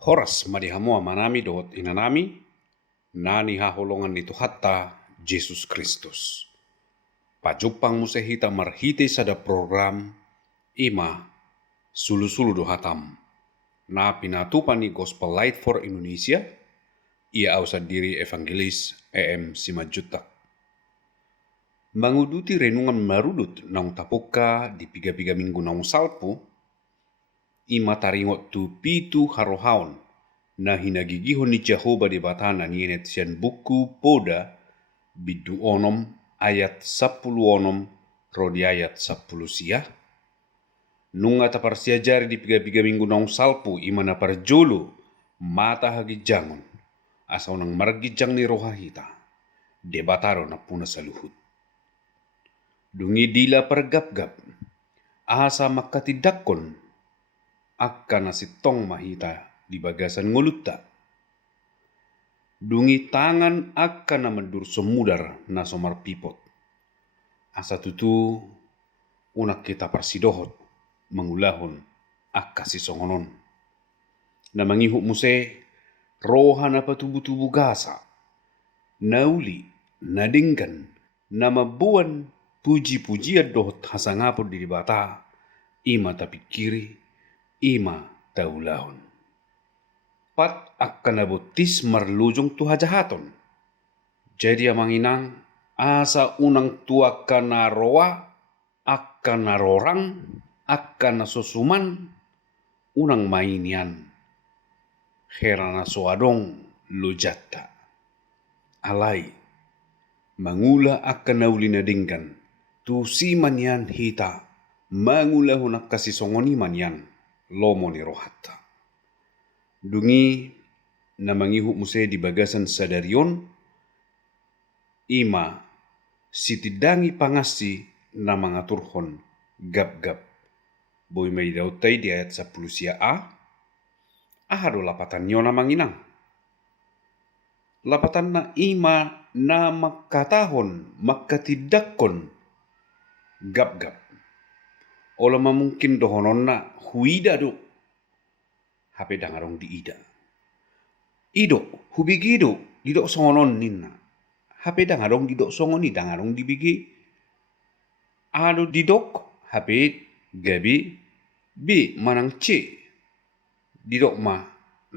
Horas madihamua manami dohot inanami, nani haholongan itu hatta Yesus Kristus. Pajupang musehita marhite sada program ima sulu-sulu do hatam. Na pinatupani Gospel Light for Indonesia, ia ausa diri evangelis EM Simajutak. Manguduti renungan marudut naung tapuka di piga-piga minggu naung salpu, ima taringot tu pitu harohaon na hinagigihon ni Jehovah di batana ni enet sian buku poda bidu onom ayat 10 onom rodi ayat 10 sia. Nunga tapar siajari di piga-piga minggu naung salpu imana parjolo mata hagi jangon asa unang margijang ni rohahita debataro na puna saluhut. Dungi dila pergap-gap asa makatidakon akan nasitong mahita di bagasan ngulutta. Dungi tangan akan namandur semudar na somar pipot. Asa tutu unak kita parsidohot mengulahon akka si songonon. Na mangihuk muse rohana patubu-tubu gasa. Nauli nadingkan nama buan puji-pujian dohot hasangapod di bata. Ima tapikiri, ima taulahon. Pat akan nabotis marlujung tu hajahaton. Jadi amanginang asa unang tua kanaroa akan narorang akan nasusuman unang mainian herana soadong lujata. Alai mangula akan nauli nadingkan tu si manyan hita mangula hunak kasih songoni manyan lomo ni rohata. Dungi na mangihuk muse di bagasan sadarion ima sitidangi pangasi na mangaturhon gap-gap. Boy may dautay di ayat 10 sia a ahado lapatan nyo na manginang. Lapatan na ima na makatahon makatidakon gap-gap. Ola mamungkin dohonon na huida do hape dangarong di ida. Ido hubigido didok songonon ninna. Hape dangarong didok songoni dangarong dibigi. Ado didok hape gabi bi manang c. Didok ma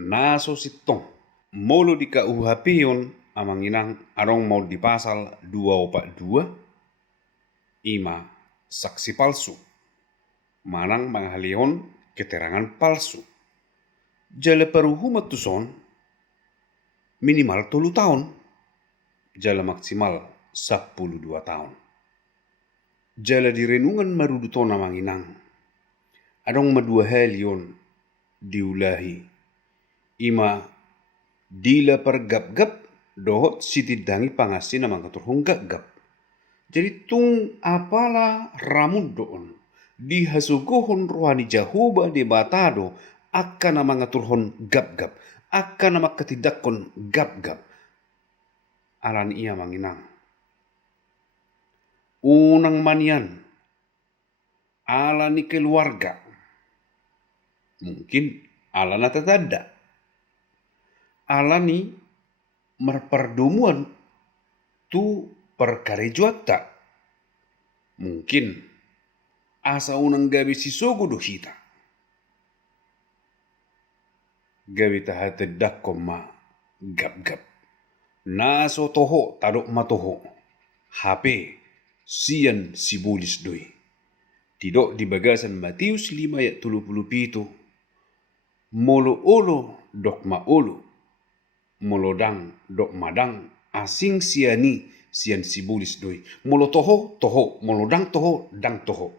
naso sitong. Molo di KUHP yon amanginang arong mau di pasal 242 ima saksi palsu. Manang manghalion keterangan palsu. Jala paruhumat tuson minimal 3 tahun. Jala maksimal 12 tahun. Jala di renungan marudutona manginang. Adong madua halion diulahi. Ima dila pergap-gap dohot sitidangi pangasin na mangkaturhong gap-gap. Jadi tung apala ramun doon. Dihasugohon rohani Jehovah di batado akan na mangaturhon gap-gap. Akan na makatidakon gap-gap. Alan iya manginang. Unang manian. Ala ni keluarga. Mungkin ala na tatanda. Ala ni marperdumuan tu perkarejuata. Mungkin asa unang gabi sisogo do hita. Gabi tahateddak koma gap-gap. Naso toho tadok matoho. Hape sian sibulis doi. Tidok di bagasan Matius 5 ayat 37. Molo olo dok ma olo. Molodang dok madang asing siani sian sibulis doi. Molo toho toho, molodang toho dang toho.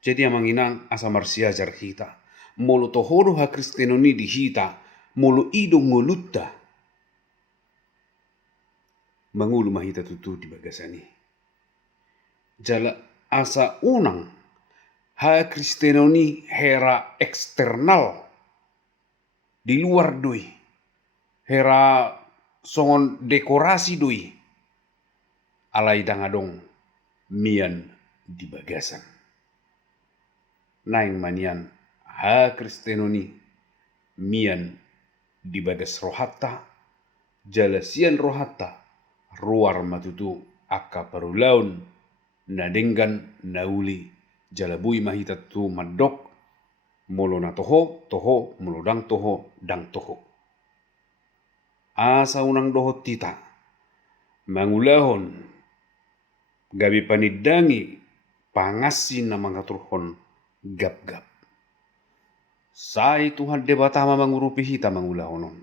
Jadi amanginang asa marsiajar hita. Molo toho do ha kristenoni di hita. Molo ido ngolutta. Mangulu mahita tutu di bagasani. Jala asa unang ha kristenoni hera eksternal di luar doi. Hera songon dekorasi doi. Alai dangadong mian di bagasan. Naing manian ha kristenoni mian di bagas rohatta, jalasian rohatta, ruar matutu akka parulaun, nadenggan nauli, jalabui mahita tu madok, molo na toho, molo dang toho. Asa unang dohot tita, mangulahon, gabi panidangi, pangasin na mga turhon, gap-gap. Sai Tuhan debatama mangurupi hita mangulahonon.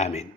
Amin.